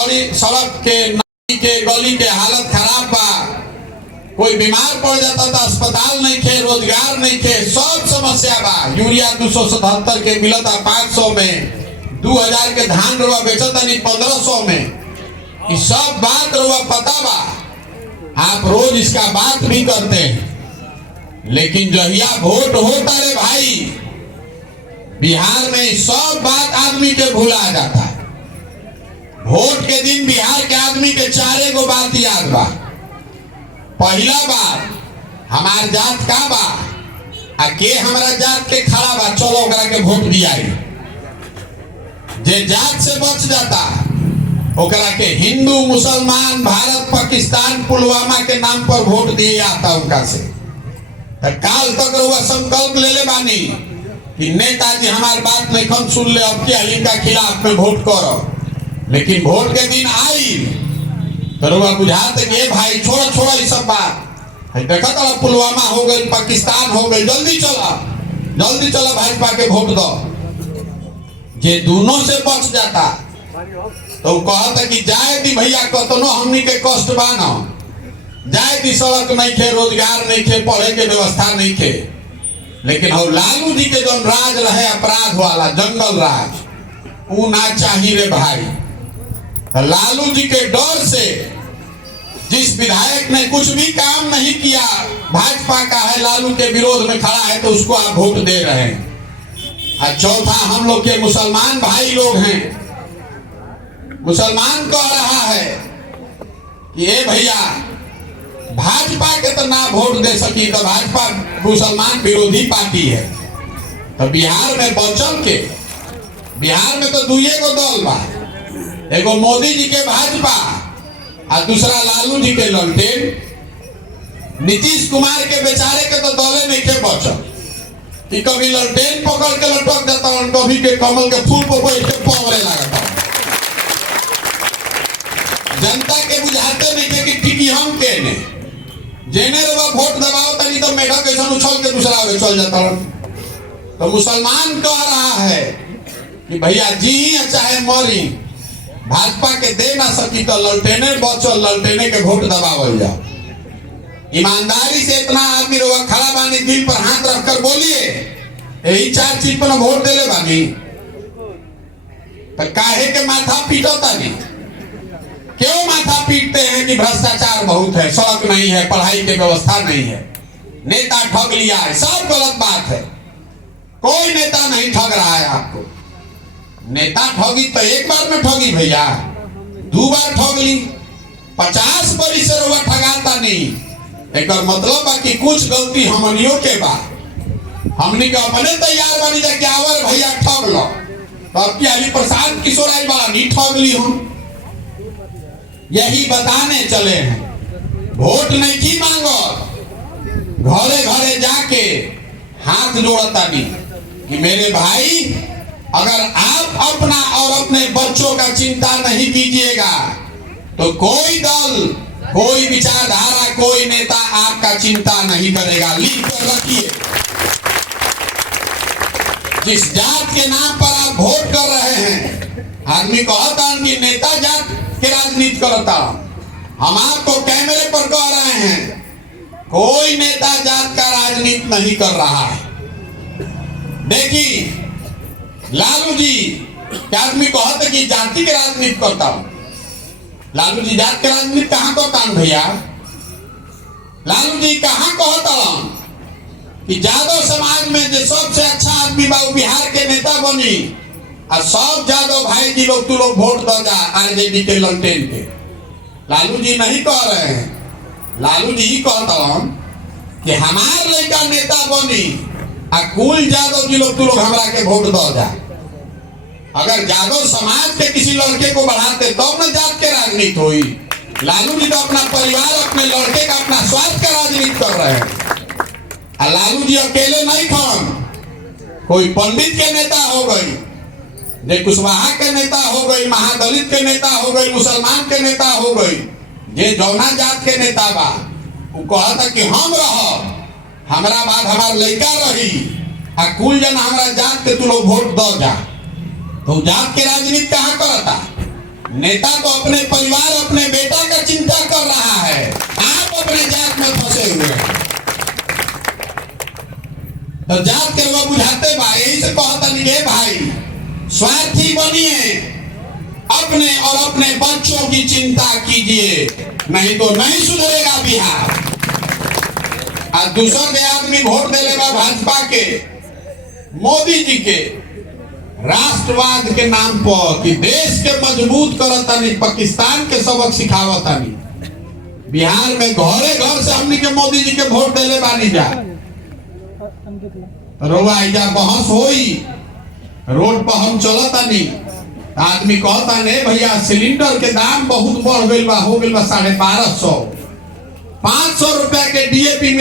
सड़क के नाली के गली के हालत खराब बा। कोई बीमार पड़ जाता था अस्पताल नहीं थे, रोजगार नहीं थे, सब समस्या बा। यूरिया 277 के मिलता 500 में, 2000 के धान रुआ बेचता नहीं 1500 में। ये सब बात रुआ पता बा, आप रोज इसका बात भी करते हैं, लेकिन जहिया वोट होता रे भाई, बिहार में सब बात आदमी के भुला जाता है। वोट के दिन बिहार के आदमी के चारे गो बात याद बा। पहला बात हमार जात का बा, आ के हमारा जात के खड़ा बा, चलो ओकरा के वोट दियाई। जे जात से बच जाता ओकरा के हिंदू मुसलमान भारत पाकिस्तान पुलवामा के नाम पर वोट दिए आता उनका से। तो काल तक वह संकल्प ले ले बानी कि नेताजी हमारी बात नहीं कम सुन ले, अब क्या इनका खिलाफ में वोट करो। लेकिन वोट के दिन आई तो बुझाते कि भाई छोड़ो छोड़ो ये सब बात। देखा था पुलवामा हो गई, पाकिस्तान हो गई, जल्दी चलो भाजपा के वोट दो। जे दोनों से बच जाता तो कहता कि जाए दी भैया, कतनो हमनी के कष्ट बानो, जाए दी, सड़क नहीं थे, रोजगार नहीं थे, पढ़े के व्यवस्था नहीं थे। लेकिन हम लालू जी के जो राज रहे अपराध वाला जंगल राज, वो ना चाहिए रे भाई। लालू जी के डर से जिस विधायक ने कुछ भी काम नहीं किया, भाजपा का है, लालू के विरोध में खड़ा है, तो उसको आप वोट दे रहे हैं। और चौथा, हम लोग के मुसलमान भाई लोग हैं, मुसलमान कह रहा है कि ए भैया भाजपा के तो ना वोट दे सकी, तो भाजपा मुसलमान विरोधी पार्टी है। तो बिहार में बचल के, बिहार में तो दुइये गो दल बा, एगो मोदी जी के भाजपा और दूसरा लालू जी के ललटेन। नीतीश कुमार के बेचारे के तो दले नहीं के बचल कि कभी ललटेन पकड़ के लटक जाता और कभी के कमल के फूल पर बैठ के पवरे लगता। जनता के बुझाते नहीं थे कि टिकी हम के ने जेने रे वोट दबाओ तनी तो मेढा कैसा उछल के दूसरा आगे चल जाता। तो मुसलमान कह रहा है कि भैया जी चाहे मरी, भाजपा के दे ना सकी तो ललटेने बचल, ललटेने के वोट दबावल जाओ। ईमानदारी से इतना आदमी रवा खड़ा बानी, दिल पर हाथ रखकर बोलिए, यही 4 चीज पर वोट देले बानी, तो काहे के माथा पीटता नहीं? क्यों माथा पीटते हैं कि भ्रष्टाचार बहुत है, सड़क नहीं है, पढ़ाई की व्यवस्था नहीं है, नेता ठग लिया है। सब गलत बात है, कोई नेता नहीं ठग रहा है आपको। नेता ठगी तो एक बार में ठगी भैया, 2 बार ठग ली, 50 बरी से रुआ ठगाता नहीं। एक मतलब बा कि कुछ गलती हमनियों के बा, हमनी के अपने तैयार बानी जा कि आवर भैया ठग लो। तो अब क्या प्रसाद किशोर आई बा नहीं ठग ली हम, यही बताने चले हैं। वोट नहीं की मांगो, घरे घरे जाके हाथ जोड़ता नहीं कि मेरे भाई, अगर आप अपना और अपने बच्चों का चिंता नहीं कीजिएगा तो कोई दल, कोई विचारधारा, कोई नेता आपका चिंता नहीं करेगा। लिख कर रखिए, जिस जात के नाम पर आप वोट कर रहे हैं, आदमी कहता है कि नेता जात के राजनीति करता, हम आपको कैमरे पर कह रहे हैं, कोई नेता जात का राजनीति नहीं कर रहा है। देखिए लालू जी के आदमी कहते कि जाति के राजनीति करता हूं, लालू जी जात के राजनीति कहां करता हूं भैया? लालू जी कहां कहता कि यादव समाज में जो सबसे अच्छा आदमी बा बिहार के नेता बनी, और सब यादव भाई जी लोग तू लोग वोट दो जा आरजेडी के ललटेन के। लालू जी नहीं कह रहे हैं, लालू जी कहता कि हमार लड़का नेता बनी आ कुल यादव जी लोग तू लोग हमरा के वोट दो जा। अगर यादव समाज के किसी लड़के को बढ़ाते तब न जात के राजनीति हुई। लालू जी तो अपना परिवार, अपने लड़के का, अपना स्वार्थ का राजनीति कर रहे हैं। और लालू जी अकेले नहीं खान, कोई पंडित के नेता हो गई, जे कुशवाहा के नेता हो गई, महादलित के नेता हो गई, मुसलमान के नेता हो गई, जे जौना जात के नेता बा, वो कहता कि हम रहो, हमारा बाद हमार लड़का रही, आ कुल जन हमारा जात के तू लोग वोट दो जा। तो जात के राजनीति कहाँ करता? नेता तो अपने परिवार अपने बेटा का चिंता कर रहा है, आप अपने जात में फंसे हुए हैं। तो जात के लोग बुझाते भाई, यही से कहता नहीं भाई स्वार्थी बनिए, अपने और अपने बच्चों की चिंता कीजिए, नहीं तो नहीं सुधरेगा बिहार। आज दूसर के आदमी वोट दे लेगा भाजपा के, मोदी जी के, राष्ट्रवाद के नाम पर कि देश के मजबूत करतानी, पाकिस्तान के सबक सिखावतानी। बिहार में घरे घर से हमनी के मोदी जी के वोट दे ले बानी जा, रोवा इजा बहस होई, रोड पर हम चलतानी, आदमी कहता नहीं भैया सिलेंडर के दाम बहुत बढ़ गई बा, हो गई बा 1250, 500 रुपया के DAP